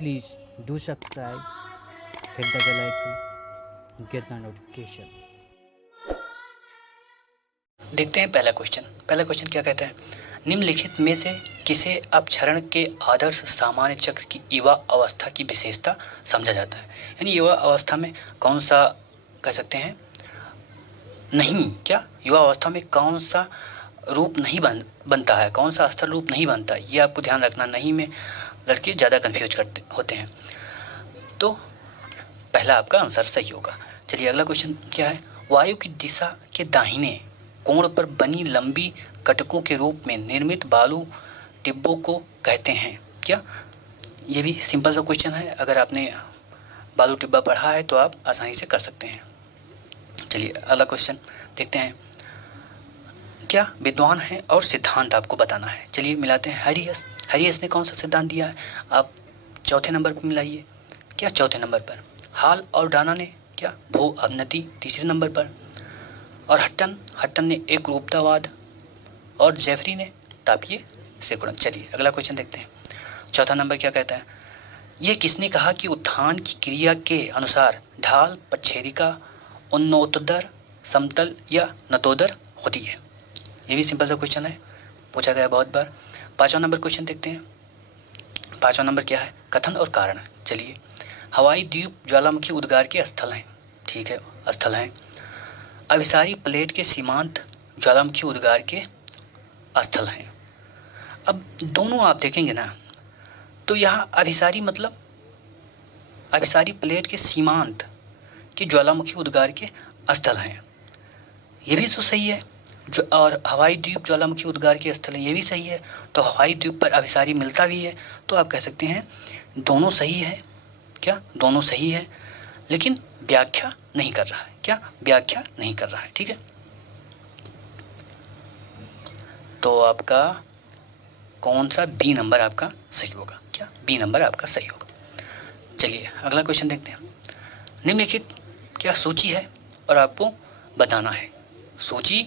Please do subscribe, hit the bell icon, get the notification. देखते हैं पहला question. पहला क्वेश्चन क्या कहता है, निम्नलिखित में से किसे अपक्षरण के आदर्श सामान्य चक्र की युवा अवस्था की विशेषता समझा जाता है। यानी युवा अवस्था में कौन सा कह सकते हैं नहीं, क्या युवा अवस्था में कौन सा रूप नहीं बनता है, कौन सा अस्तर रूप नहीं बनता, ये आपको ध्यान रखना। नहीं में लड़के ज़्यादा कन्फ्यूज करते होते हैं, तो पहला आपका आंसर सही होगा। चलिए अगला क्वेश्चन क्या है, वायु की दिशा के दाहिने कोण पर बनी लंबी कटकों के रूप में निर्मित बालू टिब्बों को कहते हैं क्या। ये भी सिंपल सा क्वेश्चन है, अगर आपने बालू टिब्बा पढ़ा है तो आप आसानी से कर सकते हैं। चलिए अगला क्वेश्चन देखते हैं, क्या विद्वान है और सिद्धांत आपको बताना है। चलिए मिलाते हैं। हैरियस ने कौन सा सिद्धांत दिया है, आप चौथे नंबर पर मिलाइए। क्या चौथे नंबर पर। हॉल और डाना ने क्या भू अवनति तीसरे नंबर पर। और हट्टन ने एक रूपतावाद, और जेफरी ने तापीय सिकुड़न। चलिए अगला क्वेश्चन देखते हैं। चौथा नंबर क्या कहता है, यह किसने कहा कि उत्थान की क्रिया के अनुसार ढाल प्रच्छेदिका उन्नतोदर समतल या नतोदर होती है। ये भी सिंपल सा क्वेश्चन है, पूछा गया बहुत बार। पांचवा नंबर क्वेश्चन देखते हैं। पांचवा नंबर क्या है, कथन और कारण। चलिए, हवाई द्वीप ज्वालामुखी उद्गार के स्थल हैं, ठीक है, स्थल हैं। अभिसारी प्लेट के सीमांत ज्वालामुखी उद्गार के स्थल हैं। अब दोनों आप देखेंगे ना, तो यहाँ अभिसारी मतलब अभिसारी प्लेट के सीमांत के ज्वालामुखी उद्गार के स्थल हैं, ये भी तो सही है। और हवाई द्वीप ज्वालामुखी उद्गार के स्थल है, ये भी सही है। तो हवाई द्वीप पर अभिसारी मिलता भी है, तो आप कह सकते हैं दोनों सही है। क्या दोनों सही है, लेकिन व्याख्या नहीं कर रहा है। क्या व्याख्या नहीं कर रहा है, ठीक है। तो आपका कौन सा बी नंबर आपका सही होगा। क्या बी नंबर आपका सही होगा। चलिए अगला क्वेश्चन देखते हैं। निम्नलिखित क्या सूची है और आपको बताना है। सूची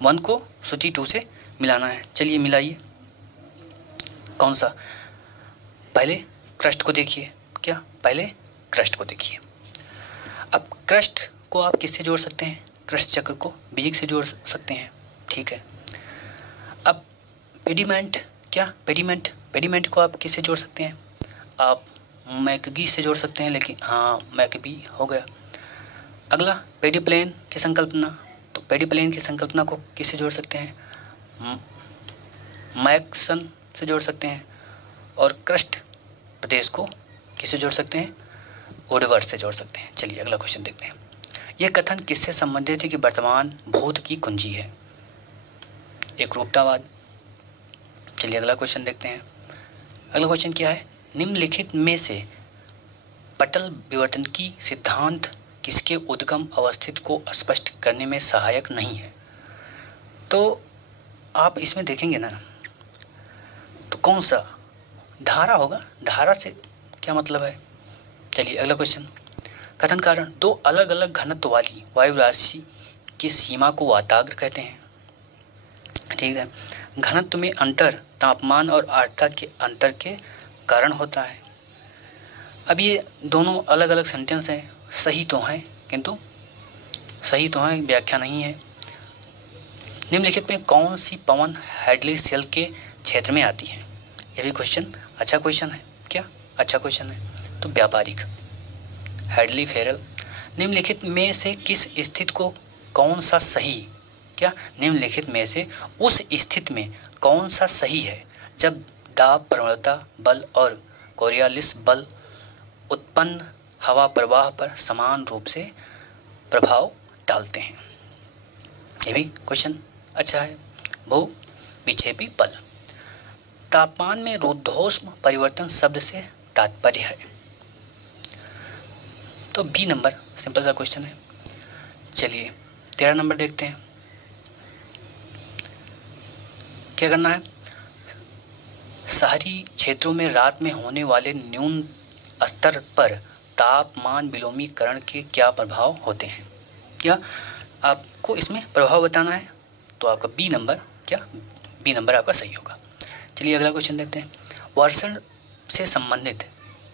1 को सूची 2 से मिलाना है। चलिए मिलाइए। कौन सा, पहले क्रस्ट को देखिए। क्या पहले क्रस्ट को देखिए। अब क्रस्ट को आप किससे जोड़ सकते हैं, क्रस्ट चक्र को बीजिक से जोड़ सकते हैं, ठीक है। अब पेडिमेंट, क्या पेडिमेंट को आप किससे जोड़ सकते हैं, आप मैकगी से जोड़ सकते हैं, लेकिन हाँ मैकबी हो गया। अगला पेडिप्लेन की संकल्पना, तो पेडिप्लेन की संकल्पना को किससे जोड़ सकते हैं, मैक्सन से जोड़ सकते हैं। और क्रस्ट प्रदेश को किससे जोड़ सकते हैं, वुडवर्ड से जोड़ सकते हैं। चलिए अगला क्वेश्चन देखते हैं। यह कथन किससे संबंधित है कि वर्तमान भूत की कुंजी है, एक रूपतावाद। चलिए अगला क्वेश्चन देखते हैं। अगला क्वेश्चन क्या है, निम्नलिखित में से पटल विवर्तन की सिद्धांत किसके उद्गम अवस्थित को स्पष्ट करने में सहायक नहीं है। तो आप इसमें देखेंगे ना, तो कौन सा धारा होगा, धारा से क्या मतलब है। चलिए अगला क्वेश्चन, कथन कारण, दो अलग अलग घनत्व वाली वायु राशि की सीमा को वाताग्र कहते हैं, ठीक है। घनत्व में अंतर तापमान और आर्द्रता के अंतर के कारण होता है। अब ये दोनों अलग अलग सेंटेंस हैं, सही तो हैं, किंतु सही तो हैं, व्याख्या नहीं है। निम्नलिखित में कौन सी पवन हेडली सेल के क्षेत्र में आती है। यह भी क्वेश्चन अच्छा क्वेश्चन है। क्या अच्छा क्वेश्चन है, तो व्यापारिक हेडली फेरल। निम्नलिखित में से किस स्थिति को कौन सा सही, क्या निम्नलिखित में से उस स्थिति में कौन सा सही है जब दाब प्रवणता बल और कोरियालिस बल उत्पन्न हवा प्रवाह पर समान रूप से प्रभाव डालते हैं। ये भी क्वेश्चन अच्छा है। भू विक्षेपी बल। तापमान में रुद्धोष्म परिवर्तन शब्द से तात्पर्य है, तो बी नंबर सिंपल सा क्वेश्चन है। चलिए 13 नंबर देखते हैं। क्या करना है, शहरी क्षेत्रों में रात में होने वाले न्यून स्तर पर तापमान विलोमीकरण के क्या प्रभाव होते हैं। क्या आपको इसमें प्रभाव बताना है, तो आपका बी नंबर, क्या बी नंबर आपका सही होगा। चलिए अगला क्वेश्चन देखते हैं। वर्षण से संबंधित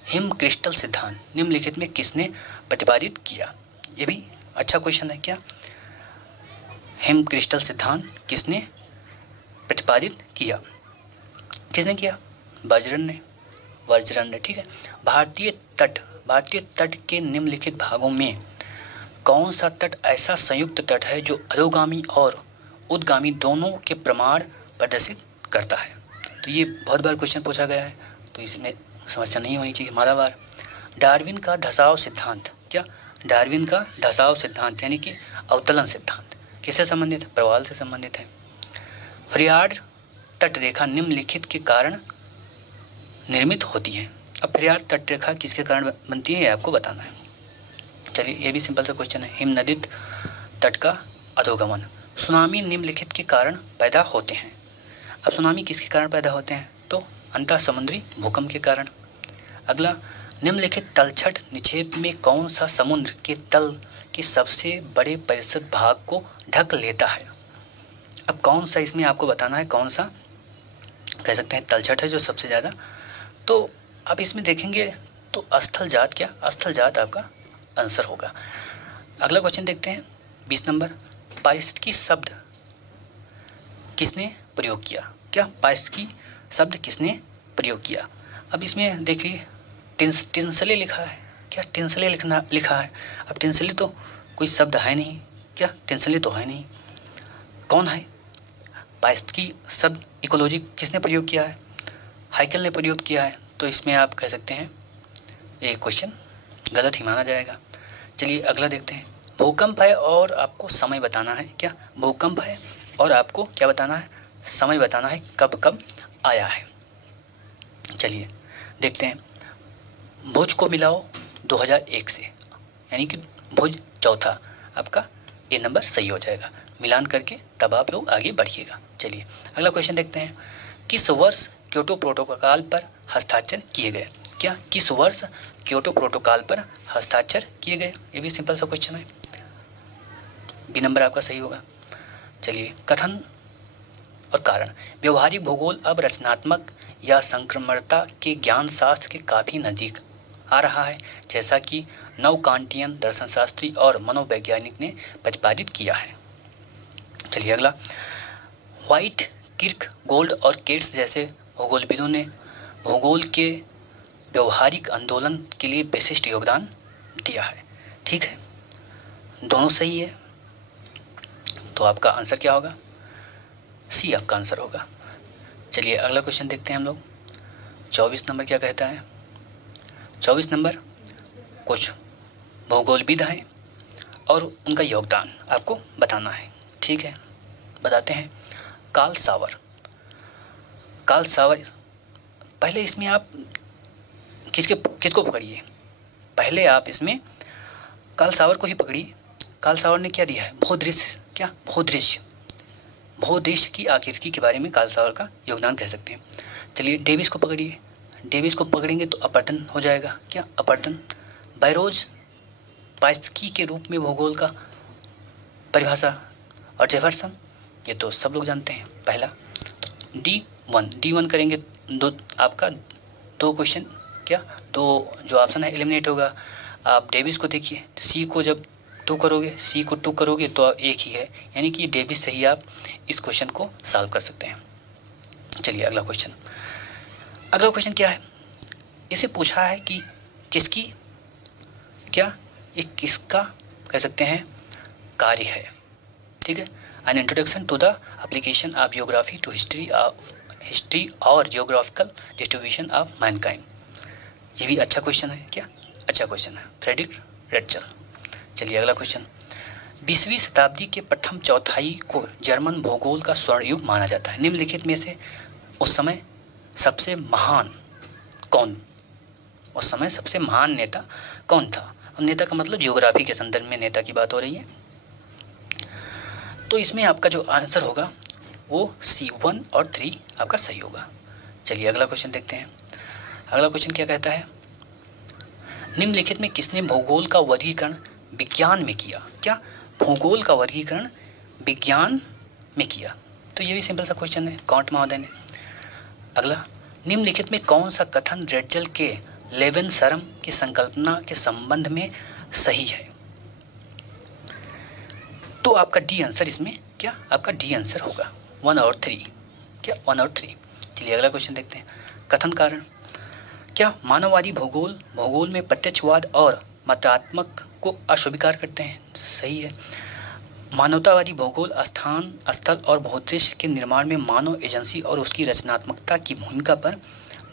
हिम क्रिस्टल सिद्धांत निम्नलिखित में किसने प्रतिपादित किया? ये भी अच्छा क्वेश्चन है। क्या हिम क्रिस्टल सिद्धांत किसने प्रतिपादित किया? किसने किया? वर्जरन ने। ठीक है। भारतीय तट के निम्नलिखित भागों में कौन सा तट ऐसा संयुक्त तट है जो अधोगामी और उद्गामी दोनों के प्रमाण प्रदर्शित करता है? तो ये बहुत बार क्वेश्चन पूछा गया है, तो इसमें समस्या नहीं होनी चाहिए। हमारा बार डार्विन का धसाव सिद्धांत। क्या डार्विन का धसाव सिद्धांत यानी कि अवतलन सिद्धांत किससे संबंधित है? प्रवाल से संबंधित है। फ्रियार्ड तट रेखा निम्नलिखित के कारण निर्मित होती है। अब फ्रियार्ड तट रेखा किसके कारण बनती है ये आपको बताना है। चलिए ये भी सिंपल सा क्वेश्चन है। हिमनदित तट का अधोगमन। सुनामी निम्नलिखित के कारण पैदा होते हैं। अब सुनामी किसके कारण पैदा होते हैं? तो अंतः समुद्री भूकंप के कारण। अगला, निम्नलिखित तलछट निक्षेप में कौन सा समुद्र के तल के सबसे बड़े प्रतिशत भाग को ढक लेता है? अब कौन सा इसमें आपको बताना है, कौन सा कह सकते हैं तलछट है जो सबसे ज़्यादा। तो आप इसमें देखेंगे तो स्थल जात, क्या स्थल जात आपका आंसर होगा। अगला क्वेश्चन देखते हैं 20 नंबर। पारिस्थितिकी शब्द किसने प्रयोग किया? क्या पारिस्थितिकी शब्द किसने प्रयोग किया? अब इसमें देखिए टिंसले लिखा है। क्या टिंसले लिखा है? अब टिंसले तो कोई शब्द है नहीं। क्या टिंसले तो है नहीं, कौन है? पारिस्थितिकी शब्द इकोलॉजी किसने प्रयोग किया है? हाइकल ने प्रयोग किया है। तो इसमें आप कह सकते हैं ये क्वेश्चन गलत ही माना जाएगा। चलिए अगला देखते हैं। भूकंप है और आपको समय बताना है। क्या भूकंप है और आपको क्या बताना है? समय बताना है, कब कब आया है। चलिए देखते हैं। भुज को मिलाओ 2001 से, यानी कि भुज चौथा, आपका ए नंबर सही हो जाएगा। मिलान करके तब आप लोग आगे बढ़िएगा। चलिए अगला क्वेश्चन देखते हैं। किस वर्ष क्योटो प्रोटोकॉल पर हस्ताक्षर किए गए? क्या किस वर्ष क्योटो प्रोटोकॉल पर हस्ताक्षर किए गए? ये भी सिंपल सा क्वेश्चन है, बी नंबर आपका सही होगा। चलिए कथन और कारण। व्यवहारिक भूगोल अब रचनात्मक या संक्रमणता के ज्ञान शास्त्र के काफी नजदीक आ रहा है, जैसा कि नवकांटियन दर्शनशास्त्री और मनोवैज्ञानिक ने प्रतिपादित किया है। चलिए अगला। व्हाइट, किर्क, गोल्ड और केट्स जैसे भूगोलविदों ने भूगोल के व्यवहारिक आंदोलन के लिए विशिष्ट योगदान दिया है। ठीक है, दोनों सही है, तो आपका आंसर क्या होगा? सी आपका आंसर होगा। चलिए अगला क्वेश्चन देखते हैं हम लोग। 24 नंबर क्या कहता है? 24 नंबर कुछ भूगोलविद हैं और उनका योगदान आपको बताना है। ठीक है, बताते हैं। कार्ल सावर। पहले इसमें आप किसको पकड़िए? पहले आप इसमें कार्ल सावर को ही पकड़िए। कार्ल सावर ने क्या दिया है? भूदृश्य। क्या? भूदृश्य की आकृति के बारे में कार्ल सावर का योगदान कह सकते हैं। चलिए डेविस को पकड़िए। डेविस को पकड़ेंगे तो अपवर्तन हो जाएगा। क्या? अपवर्तन। बैरोज पारिस्थितिकी के रूप में भूगोल का परिभाषा। और जेफरसन, ये तो सब लोग जानते हैं। पहला D1 करेंगे आपका दो क्वेश्चन, क्या दो जो ऑप्शन है एलिमिनेट होगा। आप डेविस को देखिए, सी को जब 2 करोगे, सी को 2 करोगे तो एक ही है, यानी कि डेविस से ही आप इस क्वेश्चन को सॉल्व कर सकते हैं। चलिए अगला क्वेश्चन क्या है? इसे पूछा है कि किसकी, क्या ये किसका कह सकते हैं कार्य है। ठीक है, an introduction to the application of geography to history और जियोग्राफिकल डिस्ट्रीब्यूशन ऑफ मैनकाइंड। ये भी अच्छा क्वेश्चन है। क्या? अच्छा क्वेश्चन है, फ्रेडरिक रेटचल। चलिए अगला क्वेश्चन। 20वीं शताब्दी के प्रथम चौथाई को जर्मन भूगोल का स्वर्ण युग माना जाता है। निम्नलिखित में से उस समय सबसे महान नेता कौन था? नेता का मतलब जियोग्राफी के संदर्भ में नेता की बात हो रही है। तो इसमें आपका जो आंसर होगा वो C1 और 3 आपका सही होगा। चलिए अगला क्वेश्चन देखते हैं। अगला क्वेश्चन क्या कहता है? निम्नलिखित में किसने भूगोल का वर्गीकरण विज्ञान में किया? क्या? भूगोल का वर्गीकरण विज्ञान में किया। तो ये भी सिंपल सा क्वेश्चन है, कांट महोदय ने। अगला, निम्नलिखित में कौन सा कथन रेटजल के लेवेनसरम की संकल्पना के संबंध में सही है? तो आपका डी आंसर इसमें क्या आपका डी आंसर होगा 1 और 3। क्या 1 और 3। चलिए अगला क्वेश्चन देखते हैं। कथन कारण। क्या मानववादी भूगोल में प्रत्यक्षवाद और मात्रात्मक को अस्वीकार करते हैं? सही है। मानवतावादी भूगोल स्थान, स्थल और भूदृश्य के निर्माण में मानव एजेंसी और उसकी रचनात्मकता की भूमिका पर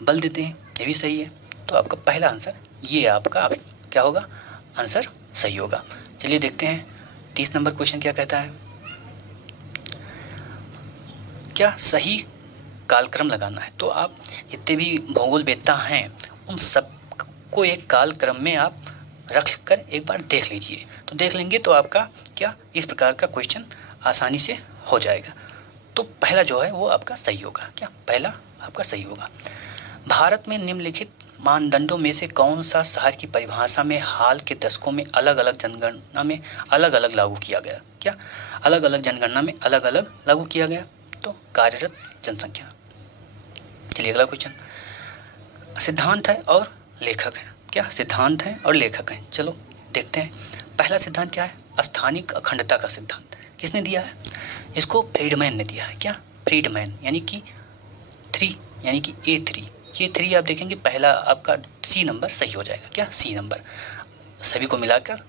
बल देते हैं। ये भी सही है। तो आपका पहला आंसर ये आपका क्या होगा? आंसर सही होगा। चलिए देखते हैं 30 नंबर क्वेश्चन क्या कहता है। क्या सही कालक्रम लगाना है? तो आप जितने भी भूगोल वेत्ता हैं उन सबको एक कालक्रम में आप रख कर एक बार देख लीजिए। तो देख लेंगे तो आपका क्या इस प्रकार का क्वेश्चन आसानी से हो जाएगा। तो पहला जो है वो आपका सही होगा। क्या पहला आपका सही होगा। भारत में निम्नलिखित मानदंडों में से कौन सा शहर की परिभाषा में हाल के दशकों में अलग अलग जनगणना में अलग अलग लागू किया गया? क्या अलग अलग जनगणना में अलग अलग लागू किया गया? तो कार्यरत जनसंख्या। चलिए अगला क्वेश्चन। सिद्धांत है और लेखक है। क्या सिद्धांत है और लेखक हैं? चलो देखते हैं। पहला सिद्धांत क्या है? स्थानिक अखंडता का सिद्धांत। किसने दिया है इसको? फ्रीडमैन ने दिया है। क्या? फ्रीडमैन यानी कि 3 यानी कि A3। ये 3 आप देखेंगे पहला आपका सी नंबर सही हो जाएगा। क्या? C number. सभी को मिलाकर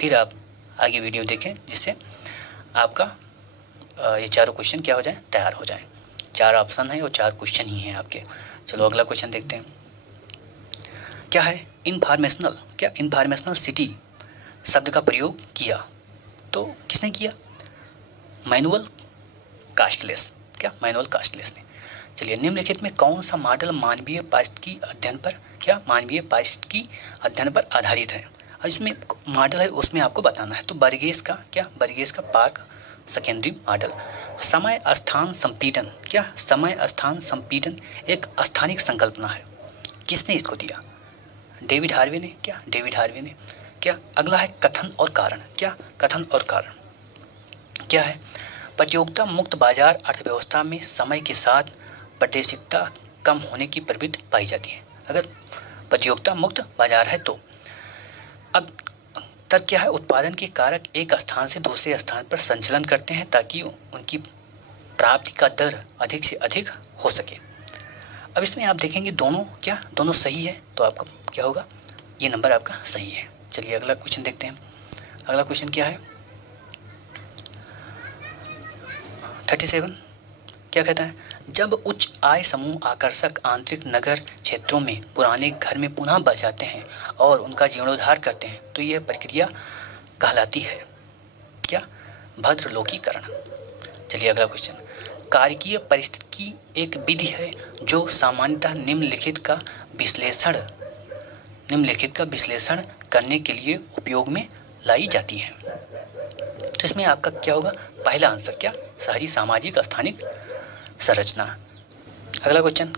फिर आप आगे वीडियो देखें जिससे आपका ये चारों क्वेश्चन क्या हो जाए? तैयार हो जाए। 4 ऑप्शन है और 4 क्वेश्चन ही हैं आपके। चलो अगला क्वेश्चन देखते हैं। क्या है? इन्फॉर्मेशनल। क्या? इन्फॉर्मेशनल सिटी शब्द का प्रयोग किया। तो किसने किया? Manual casteless. क्या? मैनुअल कास्टलेस ने। चलिए निम्नलिखित में कौन सा मॉडल मानवीय पारिस्थितिकी अध्ययन पर क्या मानवीय पारिस्थितिकी अध्ययन पर आधारित है? और इसमें मॉडल है उसमें आपको बताना है। तो बर्गेस का क्या? बर्गेस का पार्क सेकेंडरी मॉडल। समय स्थान संपीड़न। क्या? समय स्थान संपीड़न एक स्थानिक संकल्पना है। किसने इसको दिया? डेविड हार्वे ने। क्या? डेविड हार्वे ने। क्या? अगला है कथन और कारण। क्या? कथन और कारण क्या है? प्रतियोगिता मुक्त बाजार अर्थव्यवस्था में समय के साथ प्रादेशिकता कम होने की प्रवृत्ति पाई जाती है। अगर प्रतियोगिता मुक्त बाजार है तो अब तब क्या है? उत्पादन के कारक एक स्थान से दूसरे स्थान पर संचलन करते हैं ताकि उनकी प्राप्ति का दर अधिक से अधिक हो सके। अब इसमें आप देखेंगे दोनों क्या? दोनों सही है। तो आपका क्या होगा? ये नंबर आपका सही है। चलिए अगला क्वेश्चन देखते हैं। अगला क्वेश्चन क्या है? 37 क्या कहता है? जब उच्च आय समूह आकर्षक आंतरिक नगर क्षेत्रों में पुराने घर में पुनः बस जाते हैं और उनका जीर्णोद्धार करते हैं तो यह प्रक्रिया कहलाती है क्या? भद्रलोकीकरण। चलिए अगला क्वेश्चन। कारकीय परिस्थिति की एक विधि है जो सामान्यतः निम्नलिखित का विश्लेषण करने के लिए उपयोग में लाई जाती है। तो इसमें आपका क्या होगा? पहला आंसर क्या? शहरी सामाजिक स्थानिक संरचना। अगला क्वेश्चन।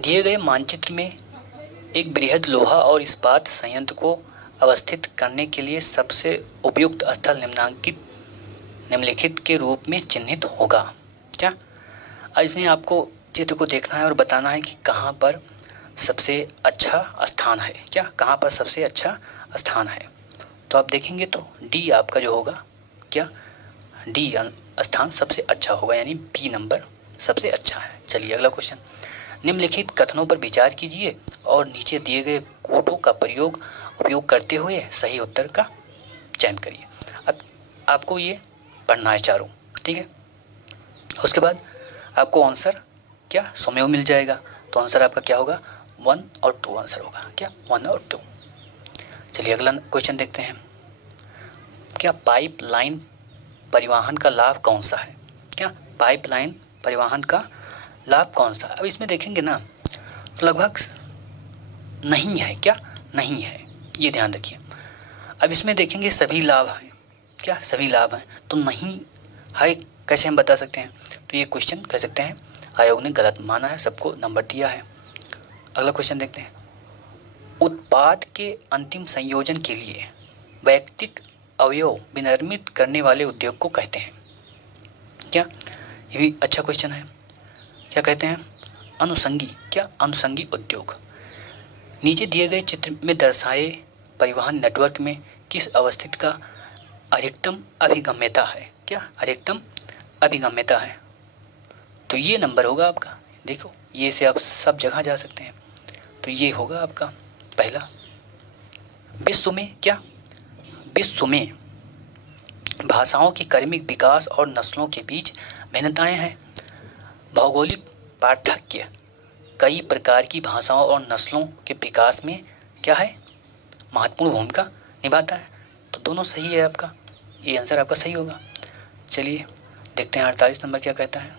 दिए गए मानचित्र में एक बृहद लोहा और इस्पात संयंत्र को अवस्थित करने के लिए सबसे उपयुक्त स्थल निम्नलिखित के रूप में चिन्हित होगा। क्या? इसमें आपको चित्र को देखना है और बताना है कि कहाँ पर सबसे अच्छा स्थान है। क्या? कहाँ पर सबसे अच्छा स्थान है? तो आप देखेंगे तो डी आपका जो होगा क्या? डी स्थान सबसे अच्छा होगा यानी बी नंबर सबसे अच्छा है। चलिए अगला क्वेश्चन। निम्नलिखित कथनों पर विचार कीजिए और नीचे दिए गए कोडों का उपयोग करते हुए सही उत्तर का चयन करिए। अब आपको ये पढ़ना है चारों। ठीक है। उसके बाद आपको आंसर क्या स्वयं मिल जाएगा। तो आंसर आपका क्या होगा? 1 और 2 आंसर होगा। क्या? 1 और 2। चलिए अगला क्वेश्चन देखते हैं। क्या पाइपलाइन परिवहन का लाभ कौन सा है? क्या? पाइपलाइन परिवहन का लाभ कौन सा? अब इसमें देखेंगे ना तो लगभग नहीं है। क्या? नहीं है, ये ध्यान रखिए। अब इसमें देखेंगे सभी लाभ हैं। क्या? सभी लाभ हैं। तो नहीं है कैसे हम बता सकते हैं? तो ये क्वेश्चन कह सकते हैं आयोग ने गलत माना है, सबको नंबर दिया है। अगला क्वेश्चन देखते हैं। उत्पाद के अंतिम संयोजन के लिए वैयक्तिक अवयव विनिर्मित करने वाले उद्योग को कहते हैं। क्या? ये भी अच्छा क्वेश्चन है। क्या कहते हैं? अनुषंगी उद्योग। नीचे दिए गए चित्र में दर्शाए परिवहन नेटवर्क में किस अवस्थित का अधिकतम अभिगम्यता है? क्या अधिकतम अभिगम्यता है? तो ये नंबर होगा आपका, देखो ये से आप सब जगह जा सकते हैं, तो ये होगा आपका पहला। विश्व में भाषाओं की क्रमिक विकास और नस्लों के बीच भिन्नताएं हैं। भौगोलिक पार्थक्य कई प्रकार की भाषाओं और नस्लों के विकास में क्या है? महत्वपूर्ण भूमिका निभाता है। तो दोनों सही है आपका, ये आंसर आपका सही होगा। चलिए देखते हैं 48 नंबर क्या कहता है।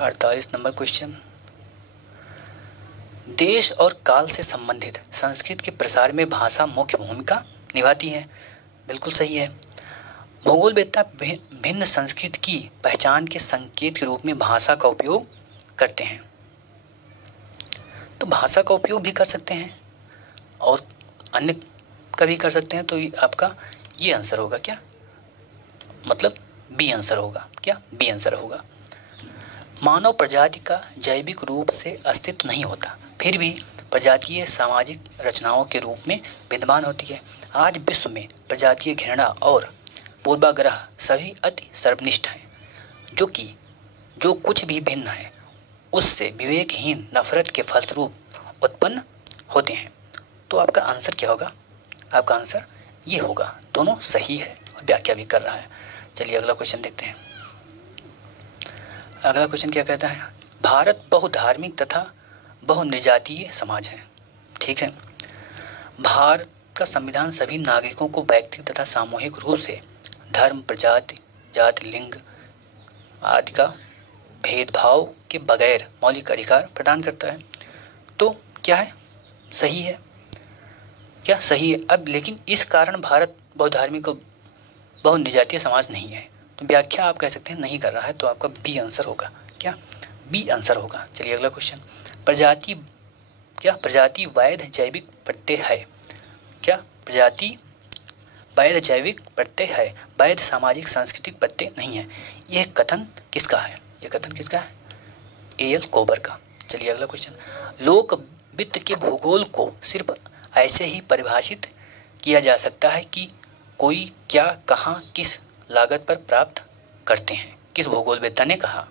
48 नंबर क्वेश्चन, देश और काल से संबंधित संस्कृत के प्रसार में भाषा मुख्य भूमिका निभाती है। बिल्कुल सही है। भूगोलवेत्ता भिन्न संस्कृति की पहचान के संकेत के रूप में भाषा का उपयोग करते हैं। तो भाषा का उपयोग भी कर सकते हैं और अन्य का भी कर सकते हैं, तो आपका ये आंसर होगा क्या? मतलब बी आंसर होगा। क्या? बी आंसर होगा। मानव प्रजाति का जैविक रूप से अस्तित्व नहीं होता, फिर भी प्रजातीय सामाजिक रचनाओं के रूप में विद्यमान होती है। आज विश्व में प्रजातीय घृणा और पूर्वाग्रह सभी अति सर्वनिष्ठ हैं, जो कुछ भी भिन्न है उससे विवेकहीन नफरत के फलस्वरूप उत्पन्न होते हैं। तो आपका आंसर क्या होगा? आपका आंसर ये होगा। दोनों सही है और व्याख्या भी कर रहा है। चलिए अगला क्वेश्चन देखते हैं। अगला क्वेश्चन क्या कहता है? भारत बहुधार्मिक तथा बहुनिजातीय समाज है। ठीक है। भारत का संविधान सभी नागरिकों को व्यक्तिगत तथा सामूहिक रूप से धर्म, प्रजाति, जाति, लिंग आदि का भेदभाव के बगैर मौलिक अधिकार प्रदान करता है। तो क्या है? सही है। क्या? सही है। अब लेकिन इस कारण भारत बहुधार्मिक और बहुनिजातीय समाज नहीं है, तो व्याख्या आप कह सकते हैं नहीं कर रहा है, तो आपका बी आंसर होगा। क्या? बी आंसर होगा। चलिए अगला क्वेश्चन, प्रजाति वैध जैविक प्रत्यय है। क्या? प्रजाति वैध जैविक प्रत्यय है, वैध सामाजिक सांस्कृतिक प्रत्यय नहीं है। यह कथन किसका है? यह कथन किसका है? A.L. कोबर का। चलिए अगला क्वेश्चन, लोक वित्त के भूगोल को सिर्फ ऐसे ही परिभाषित किया जा सकता है कि कोई क्या, कहाँ, किस लागत पर प्राप्त करते हैं। किस भूगोलवेत्ता ने कहा?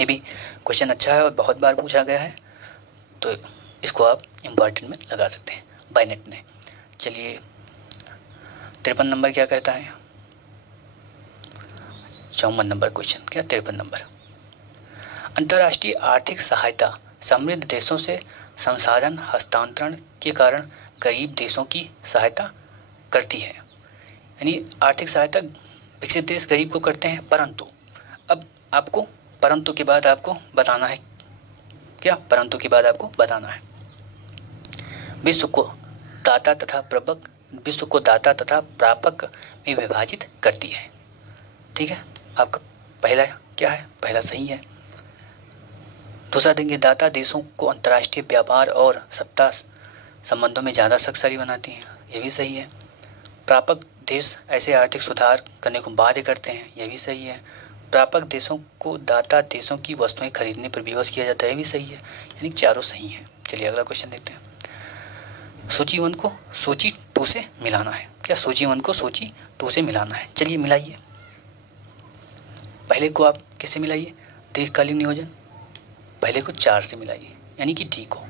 ये भी क्वेश्चन अच्छा है और बहुत बार पूछा गया है, तो इसको आप इम्पॉर्टेंट में लगा सकते हैं, बायनेट ने। चलिए 53 नंबर क्या कहता है? 54 नंबर क्वेश्चन। क्या? 53 नंबर, अंतर्राष्ट्रीय आर्थिक सहायता समृद्ध देशों से संसाधन हस्तांतरण के कारण गरीब देशों की सहायता करती है। यानी आर्थिक सहायता विकसित देश गरीब को करते हैं, परंतु अब आपको परंतु के बाद आपको बताना है। क्या? परंतु के बाद आपको बताना है। विश्व को दाता तथा प्रापक में विभाजित करती है। ठीक है। आपका पहला क्या है? पहला सही है। दूसरा देंगे, दाता देशों को अंतर्राष्ट्रीय व्यापार और सत्ता संबंधों में ज़्यादा शक्तिशाली बनाती हैं। यह भी सही है। प्रापक देश ऐसे आर्थिक सुधार करने को बाध्य करते हैं। यह भी सही है। प्रापक देशों को दाता देशों की वस्तुएं खरीदने पर विवश किया जाता है। यह भी सही है। यानी चारों सही हैं। चलिए अगला क्वेश्चन देखते हैं। सूची 1 को सूची 2 से मिलाना है। क्या? सूची 1 को सूची 2 से मिलाना है। चलिए मिलाइए। पहले को आप किससे मिलाइए? दीर्घकालीन नियोजन। पहले को 4 से मिलाइए, यानी कि डी को।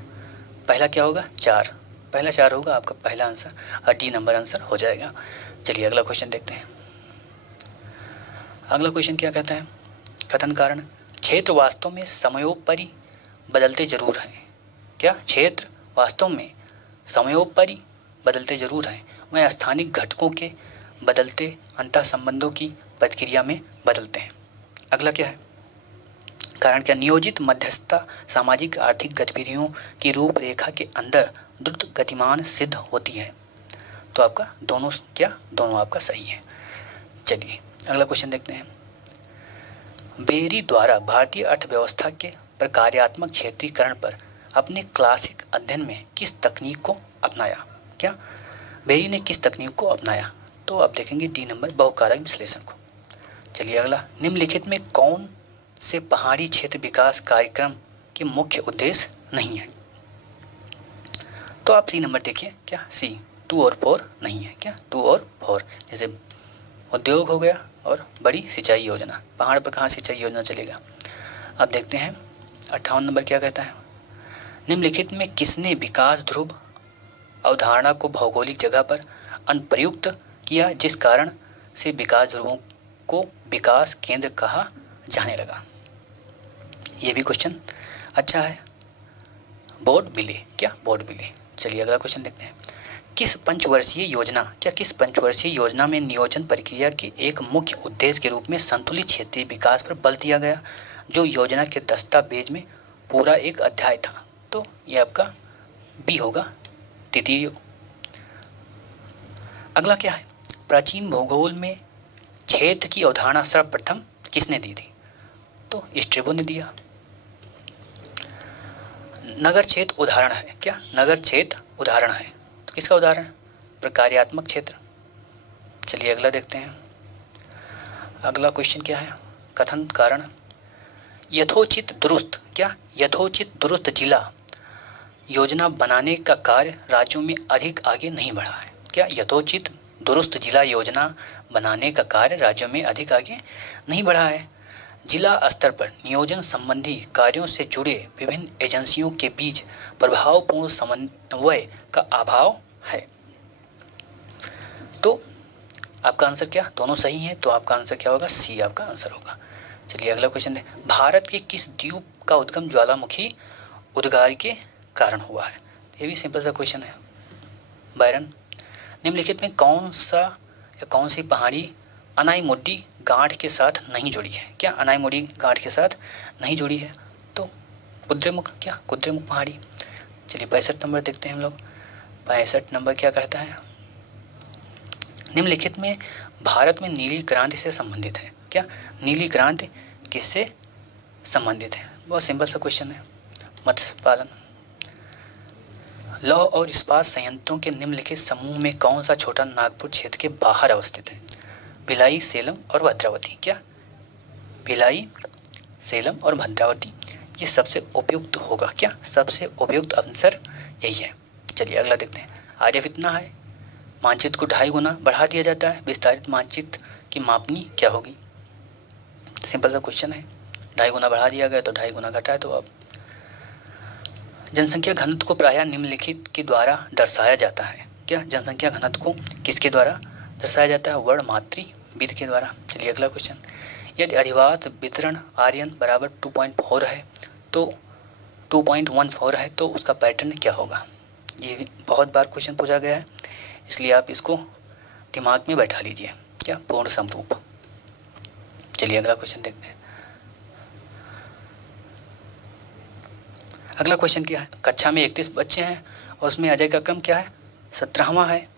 पहला क्या होगा? 4। पहला 4 होगा आपका पहला आंसर और डी नंबर आंसर हो जाएगा। चलिए अगला क्वेश्चन देखते हैं। अगला क्वेश्चन क्या कहता है? कथन कारण, क्षेत्र वास्तव में समयोपरि बदलते जरूर हैं। क्या? क्षेत्र वास्तव में समयोपरि बदलते जरूर हैं, वह स्थानिक घटकों के बदलते अंतः संबंधों की प्रतिक्रिया में बदलते हैं। अगला क्या है? कारण क्या? नियोजित मध्यस्थता सामाजिक आर्थिक गतिविधियों की रूपरेखा के अंदर द्रुत गतिमान सिद्ध होती है। तो आपका दोनों क्या? दोनों आपका सही है। चलिए अगला क्वेश्चन देखते हैं। बेरी द्वारा भारतीय अर्थव्यवस्था के प्रकार्यात्मक क्षेत्रीकरण पर अपने क्लासिक अध्ययन में किस तकनीक को अपनाया? क्या? बेरी ने किस तकनीक को अपनाया? तो आप देखेंगे डी नंबर, बहुकारक विश्लेषण को। चलिए अगला, निम्नलिखित में कौन से पहाड़ी क्षेत्र विकास कार्यक्रम के मुख्य उद्देश्य नहीं है। तो आप सी नंबर देखिए, क्या सी 2 और 4 नहीं है, क्या 2 और 4, जैसे उद्योग हो गया और बड़ी सिंचाई योजना, पहाड़ पर कहाँ सिंचाई योजना चलेगा। अब देखते हैं 58 नंबर क्या कहता है, निम्नलिखित में किसने विकास ध्रुव अवधारणा को भौगोलिक जगह पर अनुप्रयुक्त किया जिस कारण से विकास ध्रुवों को विकास केंद्र कहा जाने लगा। ये भी क्वेश्चन अच्छा है। बोर्ड बिले, क्या बोर्ड बिले। चलिए अगला क्वेश्चन देखते हैं, किस पंचवर्षीय योजना में नियोजन प्रक्रिया के एक मुख्य उद्देश्य के रूप में संतुलित क्षेत्रीय विकास पर बल दिया गया, जो योजना के दस्तावेज में पूरा एक अध्याय था। तो ये आपका बी होगा, तृतीय। अगला क्या है, प्राचीन भूगोल में क्षेत्र की अवधारणा सर्वप्रथम किसने दी थी। तो स्ट्रेबो ने दिया। नगर क्षेत्र उदाहरण है, क्या नगर क्षेत्र उदाहरण है, तो किसका उदाहरण, प्रकार्यात्मक क्षेत्र। चलिए अगला देखते हैं, अगला क्वेश्चन क्या है, कथन कारण, यथोचित दुरुस्त, क्या यथोचित दुरुस्त जिला योजना बनाने का कार्य राज्यों में अधिक आगे नहीं बढ़ा है। क्या यथोचित दुरुस्त जिला योजना बनाने का कार्य राज्यों में अधिक आगे नहीं बढ़ा है। जिला स्तर पर नियोजन संबंधी कार्यों से जुड़े विभिन्न एजेंसियों के बीच प्रभावपूर्ण समन्वय का अभाव है। तो आपका आंसर क्या, दोनों सही हैं, तो आपका आंसर क्या होगा, सी आपका आंसर होगा। चलिए अगला क्वेश्चन है, भारत के किस द्वीप का उद्गम ज्वालामुखी उद्गार के कारण हुआ है। ये भी सिंपल सा क्वेश्चन है। बायरन, निम्नलिखित में कौन सी पहाड़ी अनाईमुड्डी गांठ के साथ नहीं जुड़ी है। क्या अनाईमुड्डी गांठ के साथ नहीं जुड़ी है, तो कुद्रेमुख, क्या कुद्रेमुख पहाड़ी। चलिए 65 नंबर देखते हैं हम लोग। 65 नंबर क्या कहता है, निम्नलिखित में भारत में नीली क्रांति से संबंधित है। क्या नीली क्रांति किससे संबंधित है, बहुत सिंपल सा क्वेश्चन है, मत्स्य पालन। लौह और इस्पात संयंत्रों के निम्नलिखित समूह में कौन सा छोटा नागपुर क्षेत्र के बाहर अवस्थित है। भिलाई, सेलम और भद्रावती। क्या भिलाई, सेलम और भद्रावती, ये सबसे उपयुक्त होगा। क्या सबसे उपयुक्त आंसर यही है। चलिए अगला देखते हैं, आर्य इतना है, मानचित्र को 2.5 गुना बढ़ा दिया जाता है, विस्तारित मानचित्र की मापनी क्या होगी। सिंपल सा क्वेश्चन है, 2.5 गुना बढ़ा दिया गया तो 2.5 गुना घटा है, तो अब जनसंख्या घनत्व को प्रायः निम्नलिखित के द्वारा दर्शाया जाता है। क्या जनसंख्या घनत्व को किसके द्वारा दर्शाया जाता है, वर्ण मातृ विधि के द्वारा। चलिए अगला क्वेश्चन, यदि अधिवास वितरण आर्यन बराबर 2.4 है तो 2.14 है तो उसका पैटर्न क्या होगा। ये बहुत बार क्वेश्चन पूछा गया है, इसलिए आप इसको दिमाग में बैठा लीजिए। क्या पूर्ण समरूप। चलिए अगला क्वेश्चन देखते हैं। अगला क्वेश्चन क्या है, कक्षा में 31 बच्चे हैं और उसमें अजय का क्रम क्या है, 17वां है,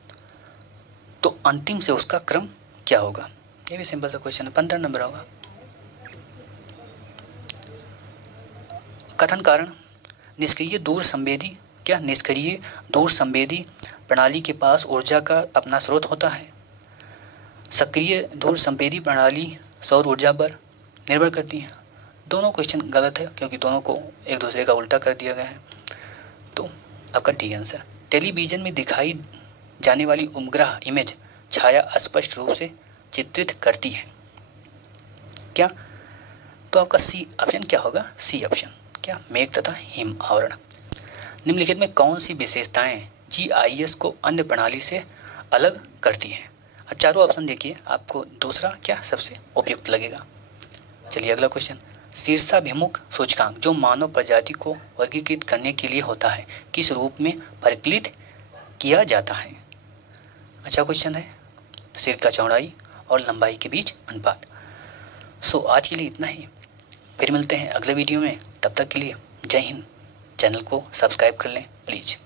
तो अंतिम से उसका क्रम क्या होगा। ये भी सिंपल सा क्वेश्चन है, 15 नंबर होगा। कथन कारण, निष्क्रिय दूर संवेदी, क्या निष्क्रिय दूर संवेदी प्रणाली के पास ऊर्जा का अपना स्रोत होता है। सक्रिय दूर संवेदी प्रणाली सौर ऊर्जा पर निर्भर करती है। दोनों क्वेश्चन गलत है क्योंकि दोनों को एक दूसरे का उल्टा कर दिया गया है, तो आपका डी आंसर। टेलीविजन में दिखाई जाने वाली उपग्रह इमेज छाया स्पष्ट रूप से चित्रित करती है। क्या, तो आपका सी ऑप्शन क्या होगा, सी ऑप्शन। क्या मेघ तथा हिम आवरण। निम्नलिखित में कौन सी विशेषताएं जीआईएस को अन्य प्रणाली से अलग करती हैं। अब चारों ऑप्शन देखिए, आपको दूसरा क्या सबसे उपयुक्त लगेगा। चलिए अगला क्वेश्चन, शीर्षाभिमुख सूचकांक जो मानव प्रजाति को वर्गीकृत करने के लिए होता है किस रूप में परिकलित किया जाता है। अच्छा क्वेश्चन है, सिर का चौड़ाई और लंबाई के बीच अनुपात। सो आज के लिए इतना ही, फिर मिलते हैं अगले वीडियो में, तब तक के लिए जय हिंद। चैनल को सब्सक्राइब कर लें प्लीज़।